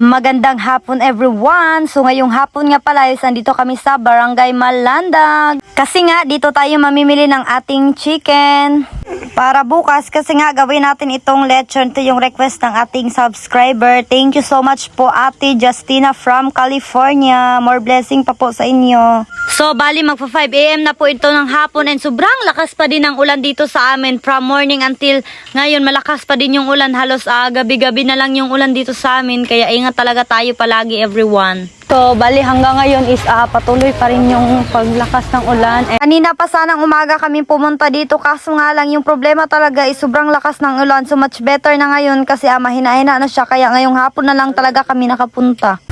Magandang hapon everyone! So ngayong hapon nga pala is andito kami sa Barangay Malandag. Kasi nga dito tayo mamimili ng ating chicken. Para bukas kasi nga gawin natin itong lechon. Ito yung request ng ating subscriber. Thank you so much po Ate Justina from California. More blessing pa po sa inyo. So bali magpa 5 AM na po ito ng hapon and sobrang lakas pa din ang ulan dito sa amin. From morning until ngayon malakas pa din yung ulan. Halos gabi-gabi na lang yung ulan dito sa amin. Kaya ingat talaga tayo palagi everyone. So bali hanggang ngayon is patuloy pa rin yung paglakas ng ulan. And kanina pa sanang umaga kami pumunta dito kaso nga lang yung problema talaga is sobrang lakas ng ulan. So much better na ngayon kasi mahina-hina na siya. Kaya ngayong hapon na lang talaga kami nakapunta.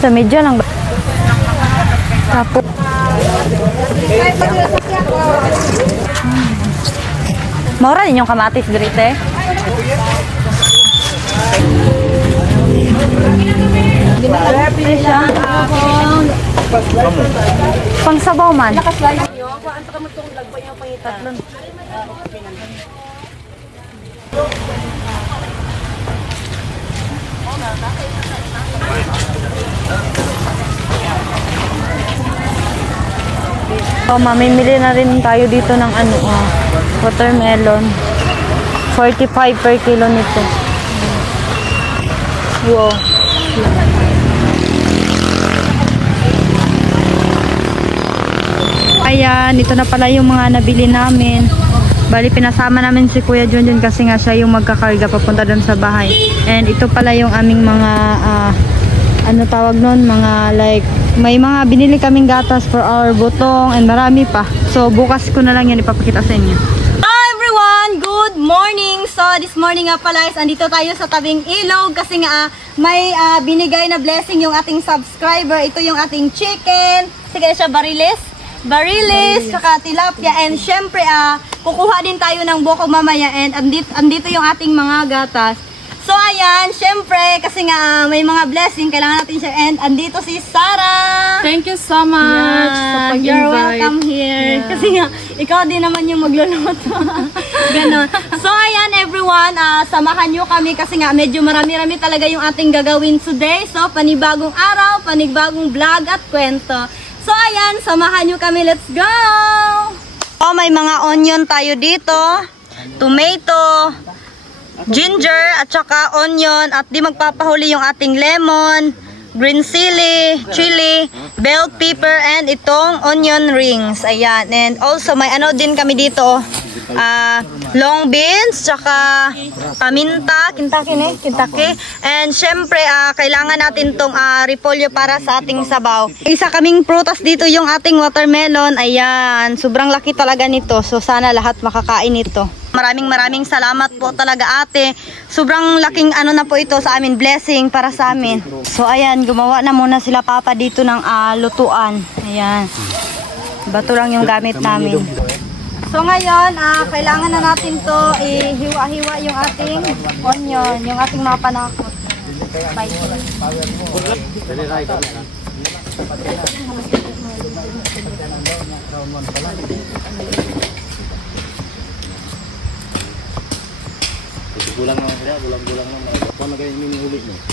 Sa medyo lang ba? Tapos maura din yung kamatis dirite. Pang sabaw man. So, mamimili na rin tayo dito ng watermelon. 45 per kilo nito. Wow. Ayan, ito na pala yung mga nabili namin. Bali, pinasama namin si Kuya Junjun kasi nga siya yung magkakarga papunta doon sa bahay. And ito pala yung aming mga, ano tawag nun, mga like, may mga binili kaming gatas for our butong and marami pa. So, bukas ko na lang yan ipapakita sa inyo. Hello everyone! Good morning! So, this morning nga pala is andito tayo sa tabing ilog kasi nga may binigay na blessing yung ating subscriber. Ito yung ating chicken. Sige siya, Barilis, saka tilapia, and syempre kukuha din tayo ng buko mamaya and andito yung ating mga gatas. So ayan, syempre kasi nga may mga blessing, kailangan natin siya, and andito si Sarah. Thank you so much sa pag-invite. You're welcome here. Yeah. Kasi nga ikaw din naman yung magluluto. Ganon. So ayan everyone, samahan nyo kami kasi nga medyo marami-rami talaga yung ating gagawin today. So panibagong araw, panibagong vlog at kwento. So ayan, samahan nyo kami, let's go! Oh, may mga onion tayo dito, tomato, ginger, at saka onion, at di magpapahuli yung ating lemon, green chili, bell pepper, and itong onion rings. Ayan, and also may ano din kami dito, long beans, tsaka paminta, kintaki. And syempre, kailangan natin tong repolyo para sa ating sabaw. Isa kaming prutas dito yung ating watermelon. Ayan, sobrang laki talaga nito. So sana lahat makakain ito. Maraming salamat po talaga ate. Sobrang laking ano na po ito sa amin, blessing para sa amin. So ayan, gumawa na muna sila papa dito ng lutuan. Ayan. Bato lang yung gamit namin. So ngayon, kailangan na natin to ihiwa-hiwa yung ating onion, yung ating mga panakot.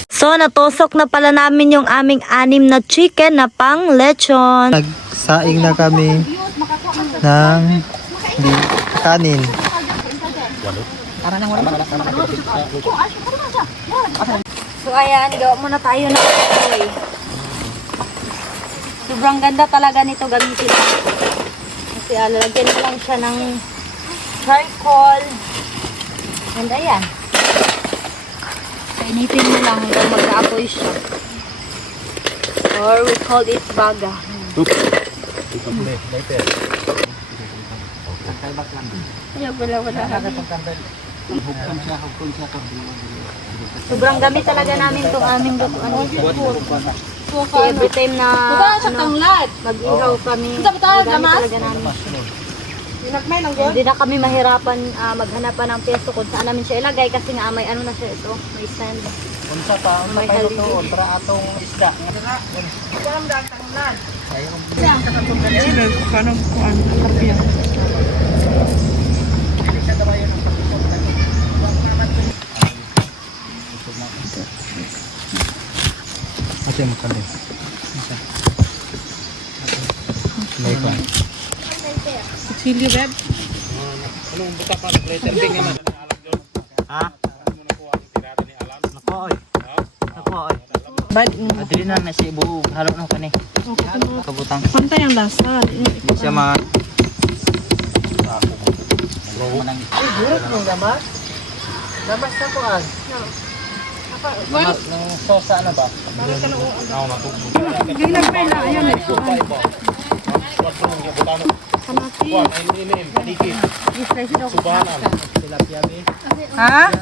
So natusok na pala namin yung aming 6 na chicken na pang lechon. Nagsaing na kami ng kanin. So ayan, gawa muna tayo ng apoy. Sobrang ganda talaga nito gamitin. Kasi lalagyan mo lang siya ng charcoal. And ayan. Painitin mo lang hanggang mag-aapoy siya. Or we call it baga. Sobrang gamit talaga namin itong aming lutuan. Kasi every time na mag-ihaw kami, gamit talaga namin. Hindi na kami mahirapan maghanapan ng peso kung saan namin siya ilagay kasi nga may ano na siya ito, may stand. Unsa pa ang tayo to para atong isda. Walang datang lad. Ate mo kami. May pa. Chili red. Ha? Nako oy. Nako oy. Bad. Adili na na si buo halo na kani. Kabutang. Pantay ang lasa. Siya mga Gurot mo naman. Lamas na ko an. Nung sosa na ba? Ganyan pa na. Ayun, kamati. Ha?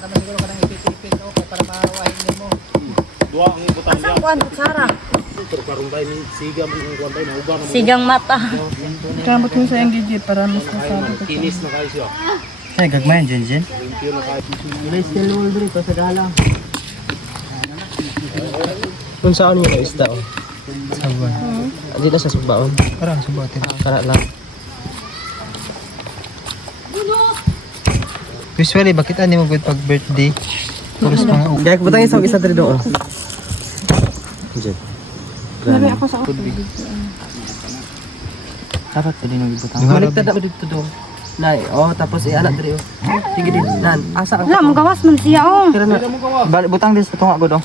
Asang kuan kutsara? Sigang mata. Kamot mo sa yung gigit para mas masabi ko. Ay gagmayan Jen. May still wall dito sa galang. Kung saan yung isda oh. Sabuan. Dito sa subaon. Parang subuatin. Kara lang. Usually bakit ani mo good pag birthday? Puros mga Kaya butang isang isa dito oh. Diyan. Sabi ako sa Dapat pwede nang ibutang. Yung Baliktad ako dito do. Nay, oh tapos anak diri oh. Sige din. Nan, asa ang Wala, magawas man siya, oh. Tira na. Balik butang din sa tunga ko do.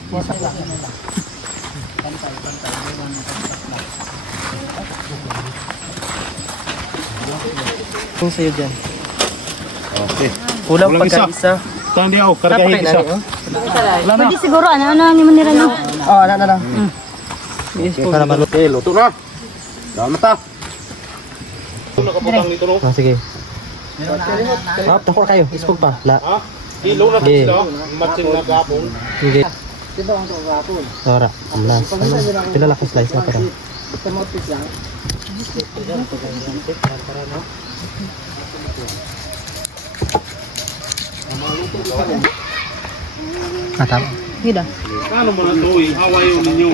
Kung sa'yo dyan. Okay. Kulang Kulang isa. pagka isa. Tang di ako, kargahin isa. Pwede siguro, ano ni mo nila, no? Oh, ana na lang. para malo. Okay, luto na. Dama ta. Nakaputang dito no. Ah, sige. Ah, takor kayo. Ispog pa. La. Ha? Kilo na Sige. sila. Matching na gapon. Sige. Ora. Ala. Pila laki slice na para. Atap. Ano mo na to? Away yung ninyo.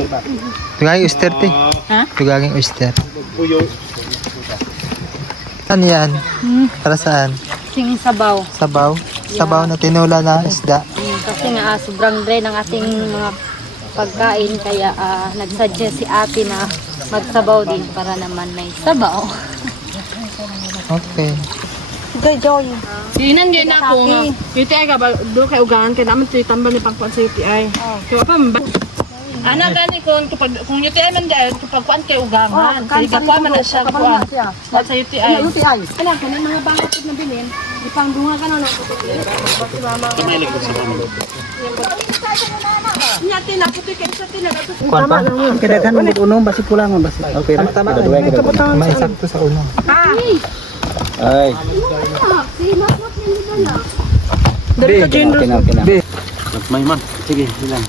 Tugaging oyster te. Ha? Tugaging oyster. Puyo. Ano yan? Para saan? Sing sabaw. Sabaw? Sabaw na tinula na isda. Kasi nga, sobrang dry ng ating mga pagkain. Kaya nagsuggest si ate na magsabaw din para naman may sabaw. Okay. Sinan din ako nga. UTI ka ba? Doon kay ugangan kaya naman ito tambal ni pangkuan sa UTI. Kaya pa ba? Ana gani kung UTI man dahil kapag kuan kay ugangan. Kaya kapwa man na siya kuan. Sa UTI. Ana kanin mga bangat na bilin. Ipangdunga ka na no. Kamilig ko sa kami. Nyati na puti kay sa tina dapat. Kuan pa. Kadagan mo unong basi kulang man basi. Okay. Tama tama. Maisakto sa uno. Ay. Dali ka generous. May man. Sige, ilang.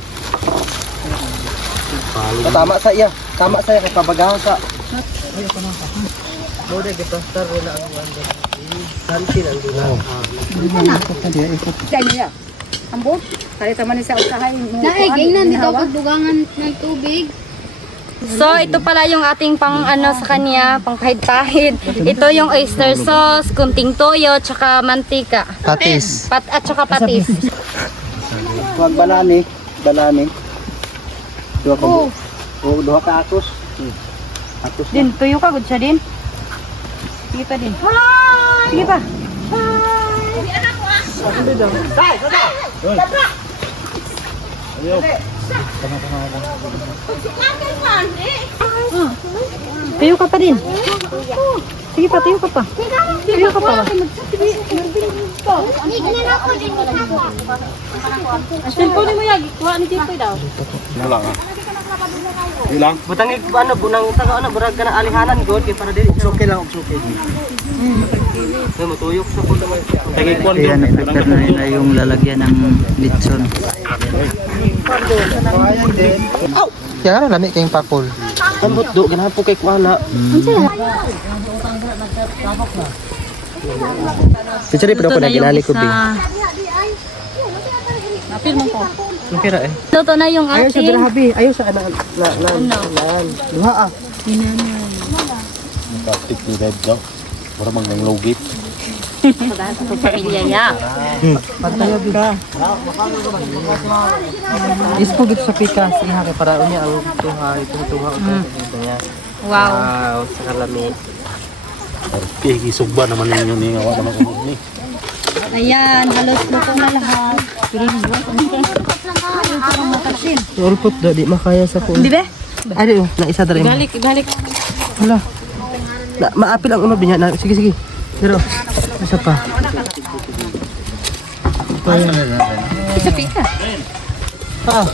Tama sa iya. Tama sa iya kay pabagaw sa. Mode de pastor wala ang wanda. Santi lang dula. Naiging dito pagdugangan ng tubig. So, ito pala yung ating pang ano sa kanya, pang pahid-pahid. Ito yung oyster sauce, kunting toyo, tsaka mantika. Patis. At tsaka patis. Huwag balani. Dua ka. Oh, duha ka atos. Atos. Din, tuyo ka, good siya din. Sige pa din. Sige pa. Tuyo ka pa din. Sige pa, tuyo ka pa. Tuyo ka pa ba? Cellphone mo yan, kuha ni Titoy daw. Wala nga. Ilang? Butang ano bunang taga ano burag ka na alihanan god kay para dili okay lang okay. Kaya matuyok sa pulo. Tagay kwan Kaya na-prepare na nila yung lalagyan ng litson. Kaya nga lami kayong pakol. Ambot do ganahan po kay kuana. Siciri pero Luto na na yung ginali ko bi. isa. Napil mo ko. Kira eh. Luto na yung Ayo sa ating. dirahabi, ayo sa ana Ano? duha ah. Plastic ni Red daw. Para mang nanglugit. Sa pamilya niya. Pagtayag ka. Ispog ito sa pikas. Iha kay para niya ang tuha ko niya. Wow. Wow, sa kalami. Okay, isugba naman ninyo ni awa naman kumog ni. Ayan, halos luto na lahat. Urpot da di makaya sa ko. Hindi ba? Ay, na isa dali. Ibalik. Wala. Na maapil ang uno binya. Na, sige. Pero isa pa. Isa pika. Ah.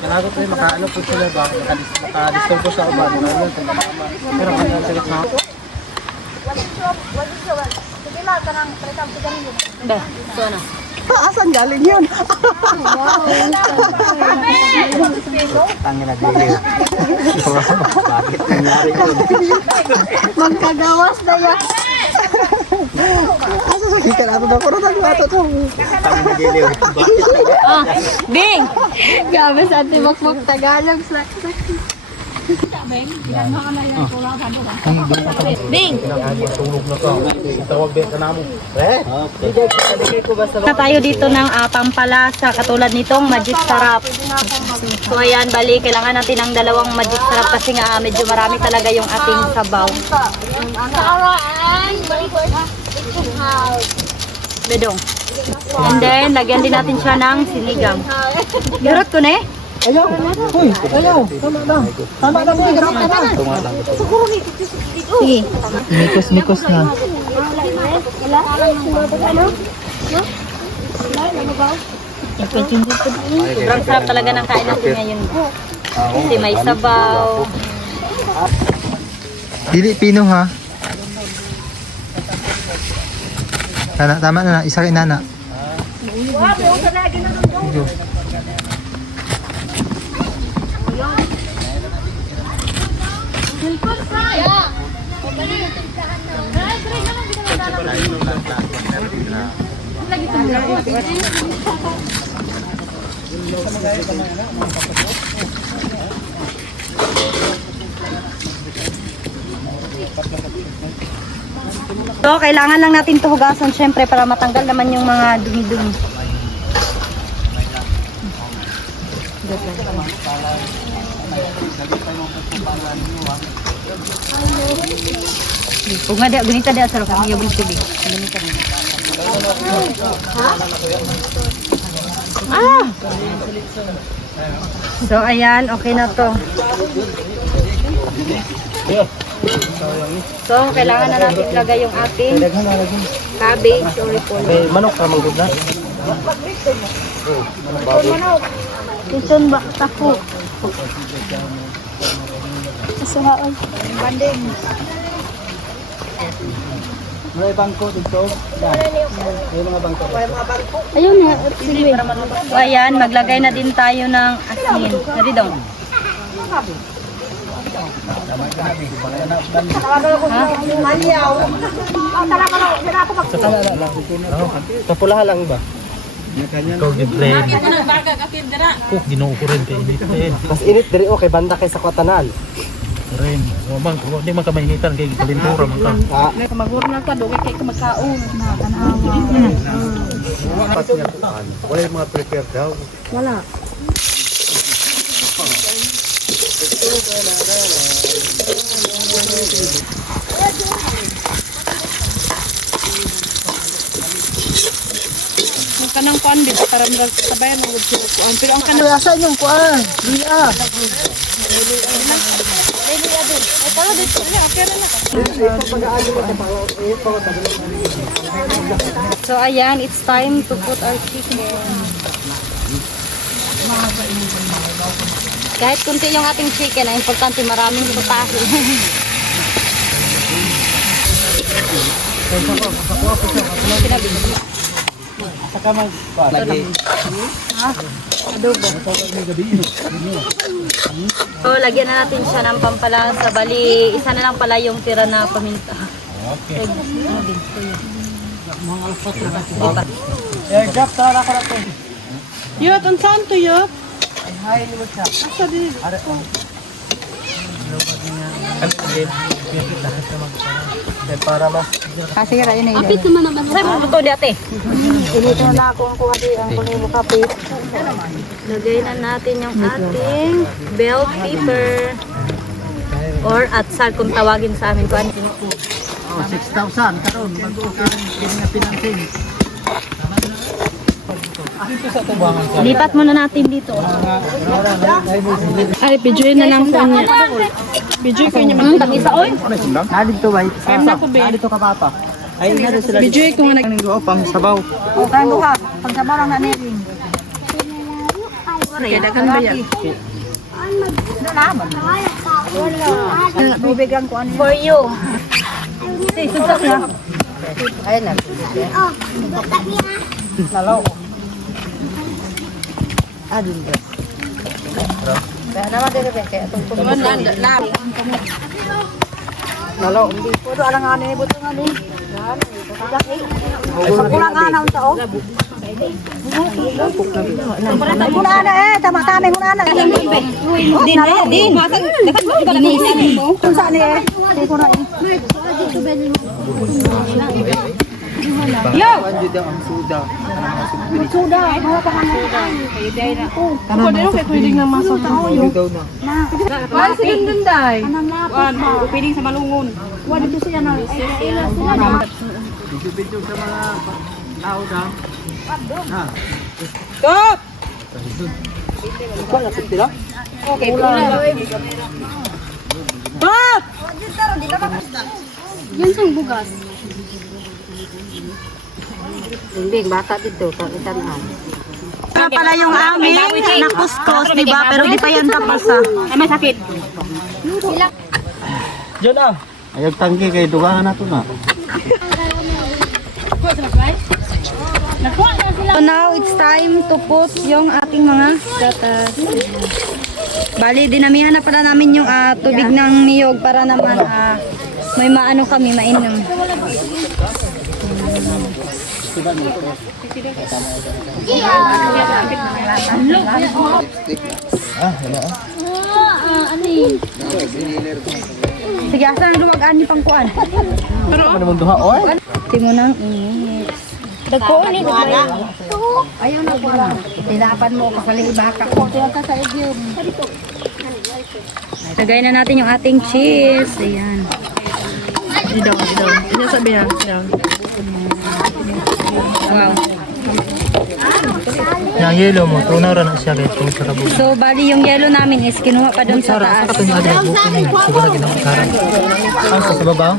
Kailangan ko tayo makaano po sila ba? Makadisturbo sa uban. Pero kung ang sagot na ako. Ba, so na. Asan galing yun? Tangin na dili. Bakit nangyari yun? Magkagawas na yan. Hindi ka nato na ko rin naglato to. Tangin na dili. Bakit? Ah, Bing! Gabi sa ating makmak Tagalog. Bing! Tawag din ka na mo. Na tayo dito ng pampalasa katulad nitong magic sarap. So ayan, bali, kailangan natin ng dalawang magic sarap kasi nga medyo marami talaga yung ating sabaw. Bedong. And then, lagyan din natin siya ng sinigang. Garot ko na eh. Ayaw. Hoy, ayaw. Tama na. Tama na. Sige. Mikos na. Sobrang sarap talaga ng kain natin ngayon. Kasi may sabaw. Dili pino ha. Tama na, isa kay nana. So, kailangan lang natin ito hugasan syempre para matanggal naman yung mga dumi-dumi. Kung nga di, ganito di asal kami yung tubig. Ganito na. Ah! So, ayan, okay na to. So, kailangan na natin ilagay yung ating cabbage or repolyo. May manok ka manggod na. Ison ba? Tako. Asuhaan. Banding. May bangko dito. May mga bangko. Ayun na. Sige. So, ayan, maglagay na din tayo ng asin. Nari dong. Kapulahan lang ba? Ikaw giblend. Cook ginoo ko rin kay init eh. Mas init diri okay banda kay sa Kwatanan. Ren. O bang, di man ka mainitan kay kalintura man ka. Ah, Maguro na ka, dugay kay kumakaon. Wala yung mga prepare daw. Yung kanang kuan di para sabayan mo kuan. Pero ang kanang asan yung kuan? Dia. So, ayan, it's time to put our chicken. Kahit kunti yung ating chicken, ang importante maraming putahe. Lagi. Adobo. So, lagyan na natin siya ng pampalasa. Bali, isa na lang pala yung tira na paminta. Okay. Ano din? So, yun. Eh, Jack, tara ka na to. Yot, ang saan to yot? Hi, ni mo siya. Asa din? Are. Para mas Apit naman ang basa. Sa'yo mo luto di ate. Lagay na natin yung ating bell pepper. Or atsal kung tawagin sa amin. Kuan. 6,000 karon mag-okay nga pinansin. Lipat muna natin dito. Ay, videoin na lang po niya. Video ko niya man. Isa oy. Dito ba? Kaya na ko ba? Dito ka papa. Ay na rin sila. Video ko nga nag... Pang sabaw. Kaya dagan ba yan? For you. Ako din kay pwedeng na masota. Wala silang dunday. Piling sa malungon. Wala dito siya na. Video sa mga tao da. Stop! Wala sa tira. Stop! Yan sang bugas. Ito pala yung aming nakuskus, di ba? Pero di pa yan tapos ah. May sakit. Diyan ah. Ayag tangki kay dugangan nato na. So now it's time to put yung ating mga gatas. Bali, dinamihan na pala namin yung tubig ng niyog para naman may maano kami, mainom. Sige, asan ang luwagaan ni Pangkuan? Ano mo duha oy? Timo nang init. Dagko ni Ayaw na ko lang. Tinapan mo kakaling baka ko. Tiyan ka sa idyom. Lagay na natin yung ating cheese. Ayan. Idaw. Ano sabi yan? Idaw. Wow. Yang yellow mo, tunaw ra na siya kahit kung sa kabuk. So, bali yung yellow namin is kinuha pa doon sa Sara, taas. sa katunya ada buko ni. Siguro na ginawa karan. Ang sa babaw?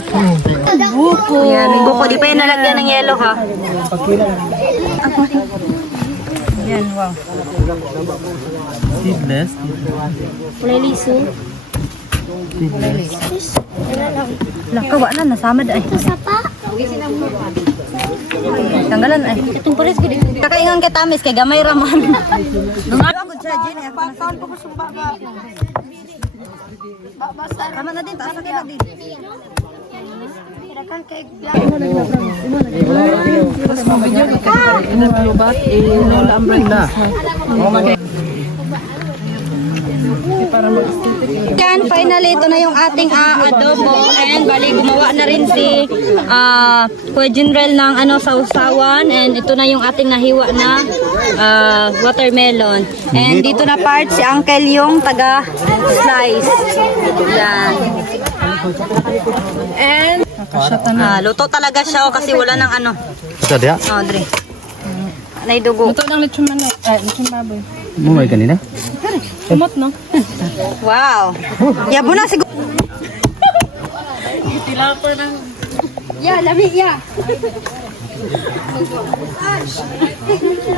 Buko. Yan, may buko. Di pa yan nalagyan ng yellow ha. Yan, wow. Seedless. Leliso. Laka, wala. Nasamad ay. Tanggalan ay. Itong pares ko dito. Kakaingan kay Tamis kay gamay raman. Tama na din, taas na din. Lubat, lola ang breakfast. Yan, finally, ito na yung ating adobo. And bali, gumawa na rin si Kuya General ng sausawan. And ito na yung ating nahiwa na watermelon. And dito na part si Uncle yung taga-slice. Yan. And, Luto talaga siya kasi wala ng ano. Sadya. Audrey. Naidugo. luto ng lechon manok. Lechon baboy. Mo may kanina? Kumot, no? Wow. Yabo na siguro. Ya, lami ya.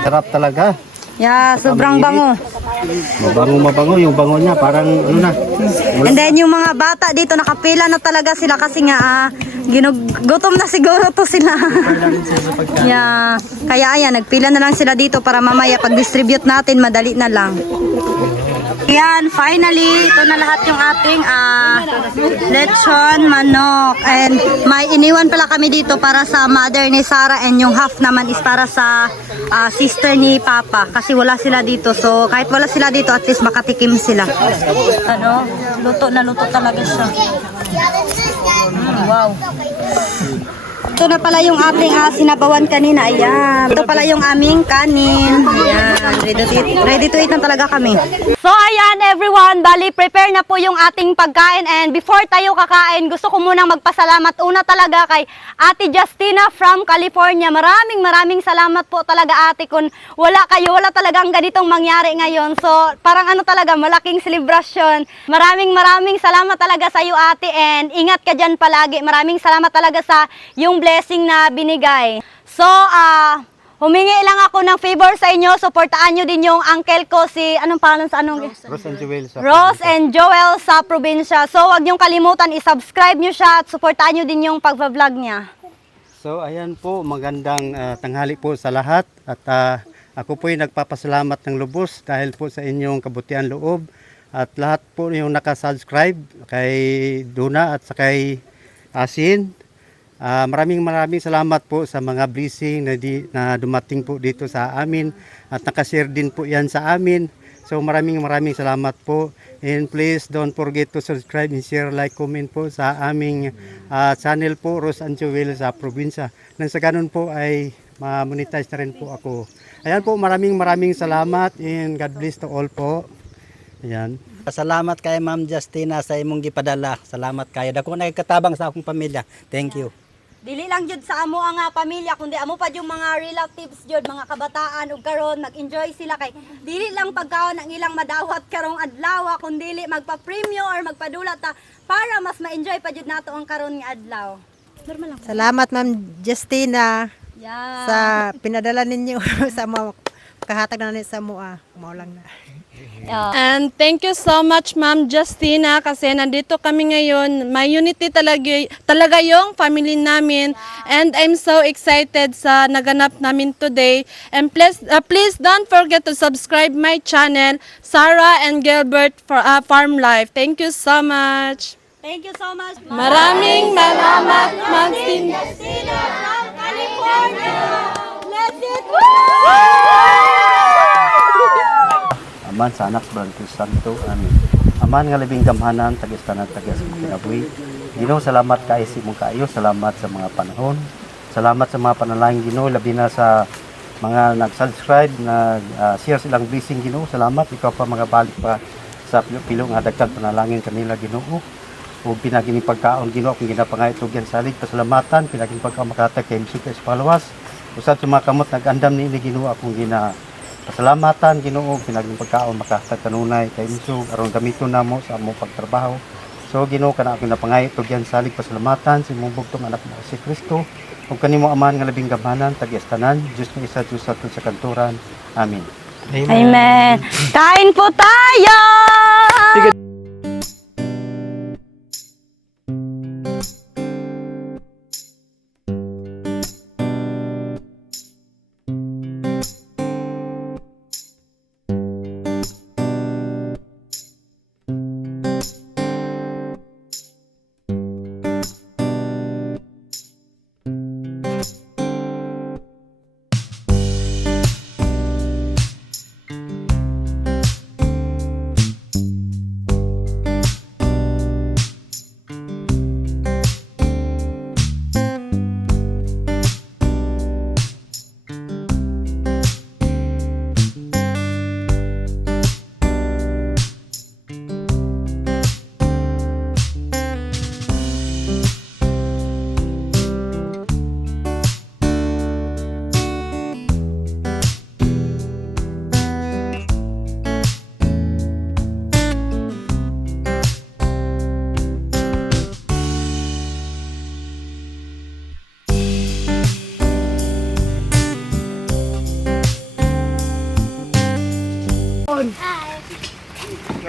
Sarap talaga. Yeah, sobrang bango. Mabango yung bango niya parang ano na. And then yung mga bata dito nakapila na talaga sila kasi nga gutom na siguro to sila. Yeah. Kaya ayan, nagpila na lang sila dito para mamaya pag-distribute natin madali na lang. Yan, finally, ito na lahat yung ating lechon manok. And may iniwan pala kami dito para sa mother ni Sarah and yung half naman is para sa sister ni Papa kasi wala sila dito. So kahit wala sila dito, at least makatikim sila. Ano, luto na luto talaga siya. Wow. Ito na pala yung ating sinabawan kanina. Ayan. Ito pala yung aming kanin. Ayan. Ready to eat na talaga kami. So ayan everyone, bali prepare na po yung ating pagkain, and before tayo kakain, gusto ko munang magpasalamat una talaga kay Ate Justina from California. Maraming salamat po talaga ate, kung wala kayo, wala talagang ganitong mangyari ngayon. So parang ano talaga, malaking celebration. Maraming salamat talaga sa iyo ate, and ingat ka dyan palagi. Maraming salamat talaga sa yung blessing na binigay. So humingi lang ako ng favor sa inyo, suportaan nyo din yung uncle ko, si, anong pangalan sa anong? Rose and Joel sa Rose and Joel sa probinsya. So wag nyo kalimutan, i-subscribe nyo siya at suportaan nyo din yung pag-vlog niya. So ayan po, magandang tanghali po sa lahat, at ako po ay nagpapasalamat ng lubos dahil po sa inyong kabutihan loob, at lahat po yung nakasubscribe kay Duna at sa kay Asin. Maraming salamat po sa mga blessing na dumating po dito sa amin, at nakashare din po yan sa amin. So maraming salamat po, and please don't forget to subscribe and share, like, comment po sa aming channel po, Rose and Joel sa probinsya. Nang sa ganun po ay ma-monetize na rin po ako. Ayan po, maraming salamat, and God bless to all po. Ayan. Salamat kay Ma'am Justina sa imong gipadala. Salamat kayo. Dako na katabang sa akong pamilya. Thank you. Dili lang jud sa amo ang pamilya, kundi amo pa yung mga relatives jud, mga kabataan ug karon mag-enjoy sila kay dili lang pagkaon ang ilang madawat karong adlaw, kundi dili magpa-premyo or magpadulat para mas ma-enjoy pa jud nato ang karon nga adlaw. Salamat Ma'am Justina Yeah. sa pinadala ninyo sa mga kahatag na natin sa mua. Mao lang na. And thank you so much Ma'am Justina, kasi nandito kami ngayon. May unity talaga yung family namin, and I'm so excited sa naganap namin today. And please don't forget to subscribe my channel, Sarah and Gilbert for Farm Life. Thank you so much. Thank you so much. Maraming salamat Ma'am Justina from California. Let's it. Aman sa anak Branco Santo, amin. Aman nga labing gamhanan, tagistanan, tagas kinabuhi. Ginoo, salamat kay si mong kaayo, salamat sa mga panahon. Salamat sa mga panalangin Ginoo, labi na sa mga nag-subscribe, nag-share silang blessing Ginoo. Salamat, ikaw pa mga balik pa sa pilong nga dagdag panalangin kanila Ginoo. Ug pinagini pagkaon Ginoo kung ginapangay tugyan salig pasalamatan, pinagini pagkaon makatag kay Misika sa palawas. Usab sa mga kamot nag-andam ni Ginoo akong pasalamatan Ginoo, pinaging pagkaon makatatanunay kay Misug aron gamiton namo sa among pagtrabaho. So Ginoo, kana ako napangay tugyan salig pasalamatan sa imong bugtong anak mo si Kristo, ug kanimo aman nga labing gamhanan tagiastanan, Dios nga isa Dios sa kanturan. Amen. Amen. Kain po tayo.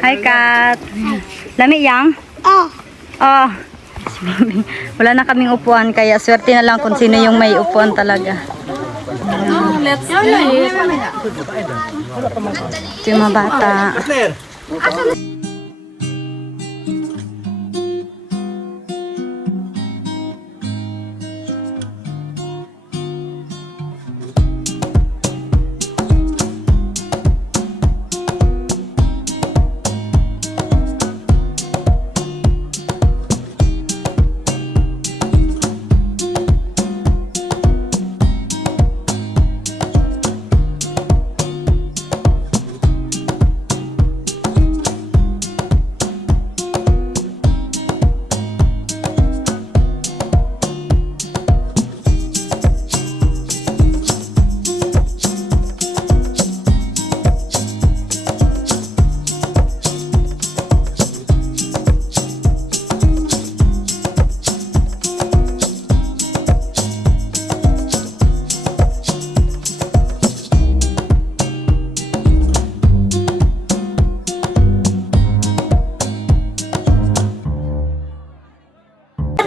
Hi, Kat. Lami yang? Oh. Wala na kaming upuan, kaya swerte na lang kung sino yung may upuan talaga. Let's go. Ito yung mga bata.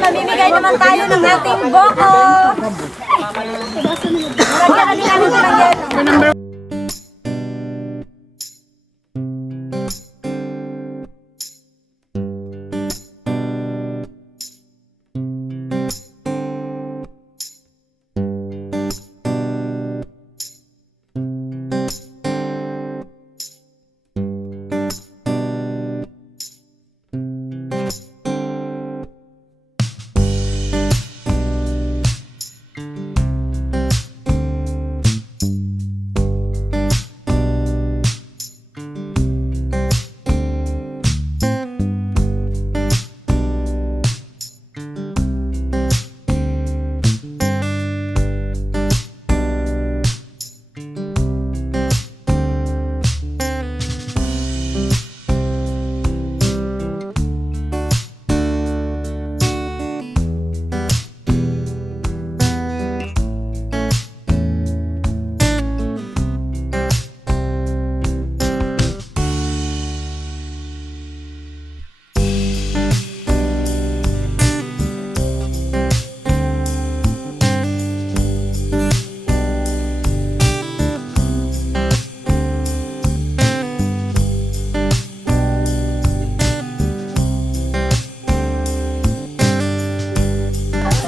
Mamimigay naman tayo ng ating buko. Lagyan natin namin lagyan.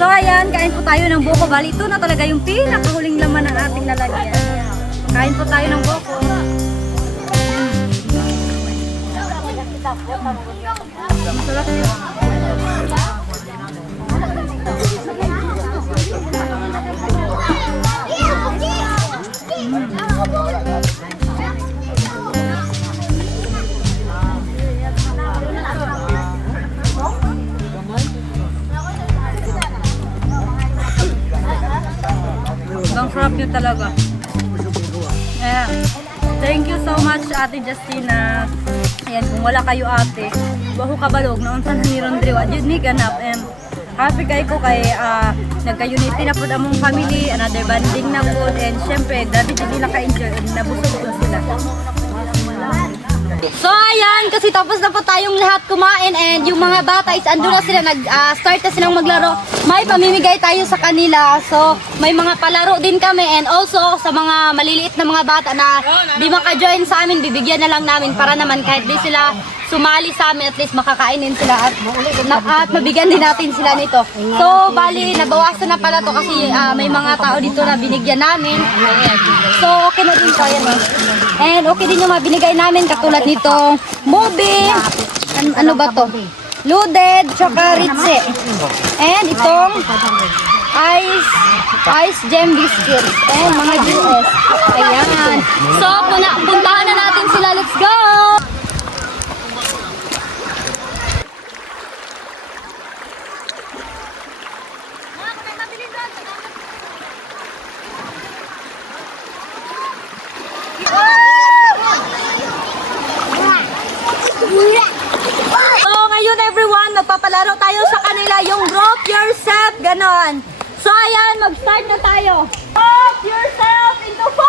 So ayan, kain po tayo ng buko. Bali, ito na talaga yung pinakahuling laman ng ating lalagyan. Kain po tayo ng buko. Masarap yun. Ang sarap nyo talaga. Ayan. Thank you so much, Ate Justina. Ayan, kung wala kayo ate, baho kabalog, noon sa naniron driwa, yun ni ganap. And happy kayo ko kay nagka-unity na po among family, another banding na po. And syempre, grabe din nila ka-enjoy. Nabusog po sila. So ayan, kasi tapos na po tayong lahat kumain and yung mga bata is ando na sila, nag-start na silang maglaro. May pamimigay tayo sa kanila. So may mga palaro din kami and also sa mga maliliit na mga bata na di maka-join sa amin, bibigyan na lang namin para naman kahit di sila sumali sa amin, at least makakainin sila at mabigyan din natin sila nito. So bali, nabawasan na pala to kasi may mga tao dito na binigyan namin. Ayan. So okay na din to. Ayan. And okay din yung mga binigay namin katulad nito movie, ano ba to? Loaded, tsaka Ritze. And itong ice gem biscuits. And mga juice. Ayan. So, puntahan na natin sila. Let's go! So ngayon everyone, magpapalaro tayo sa kanila yung group yourself, ganon. So ayan, mag-start na tayo. Group yourself into 4.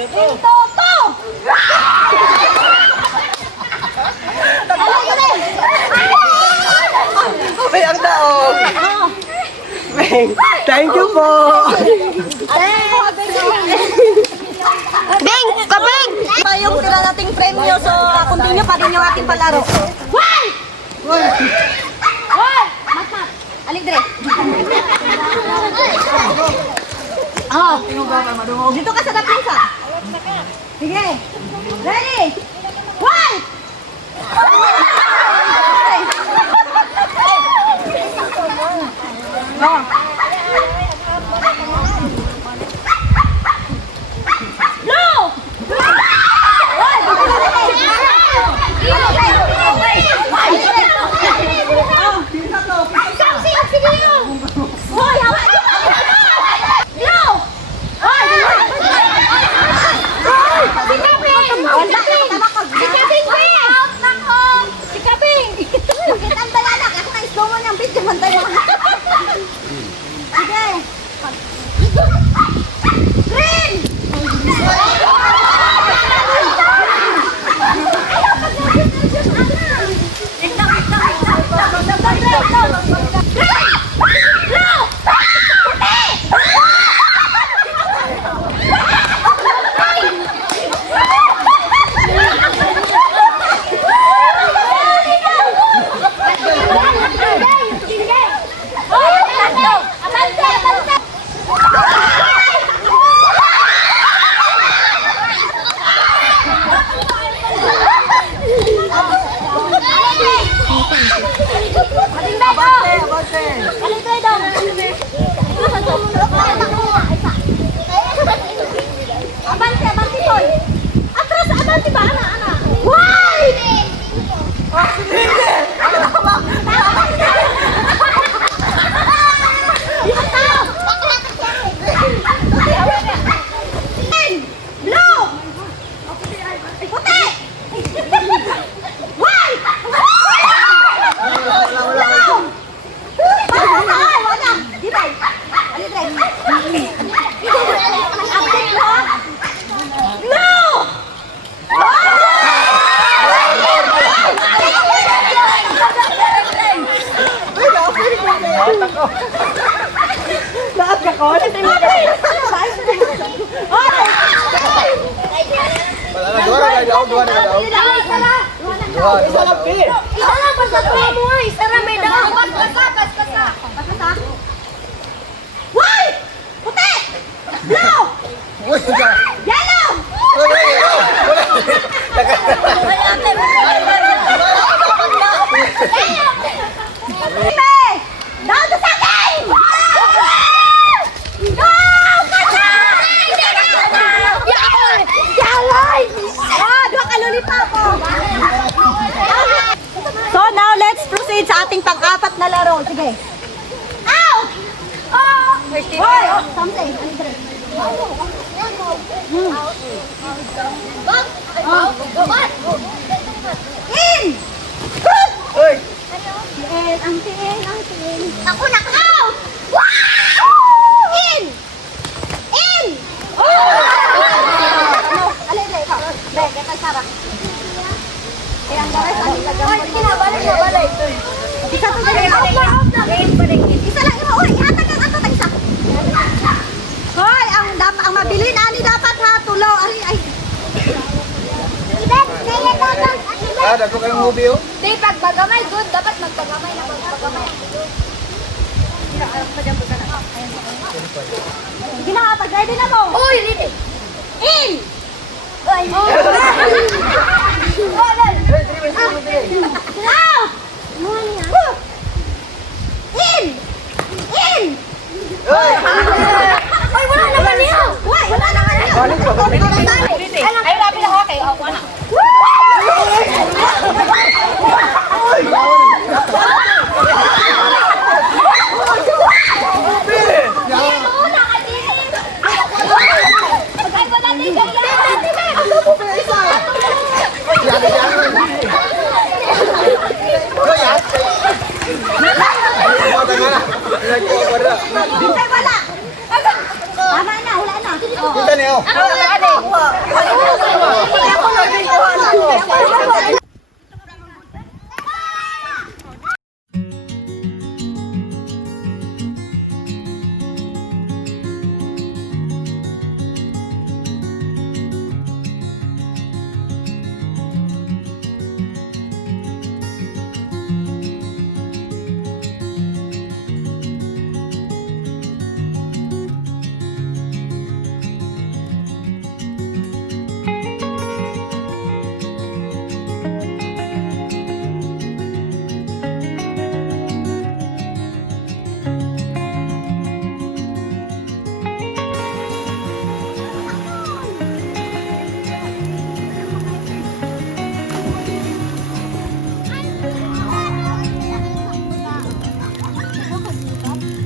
Pinto to! Alam ko rin! May ang daog. Thank you po. Bing! Kabing! Ito yung sila nating premyo, so continue pa rin yung ating palaro. One! One! Mat! Alik dire. Oh. Dito ka sa dapisa. Sige. Ready? One! Oh. No! So now let's proceed sa ating pang-apat na laro. Sige. Ow! Oh! Hoy! Something. In! Hoy! Ang tiin. Ako na ka! In! In! Alay, ikaw. Beke, kasara. Kaya ang gares, ang ilagay. Balay. Isa to dali. Isa lang imo. Hoy, ihatag ang ato tag isa. Hoy, ang mabilin ani dapat ha tulo. Ay. Ibet, kaya dapat. Dago kayong hobby oh. Di pagbagamay good, dapat magpagamay na pagbagamay. Sige na, pag ready na mo. Uy, ready. In! Ay.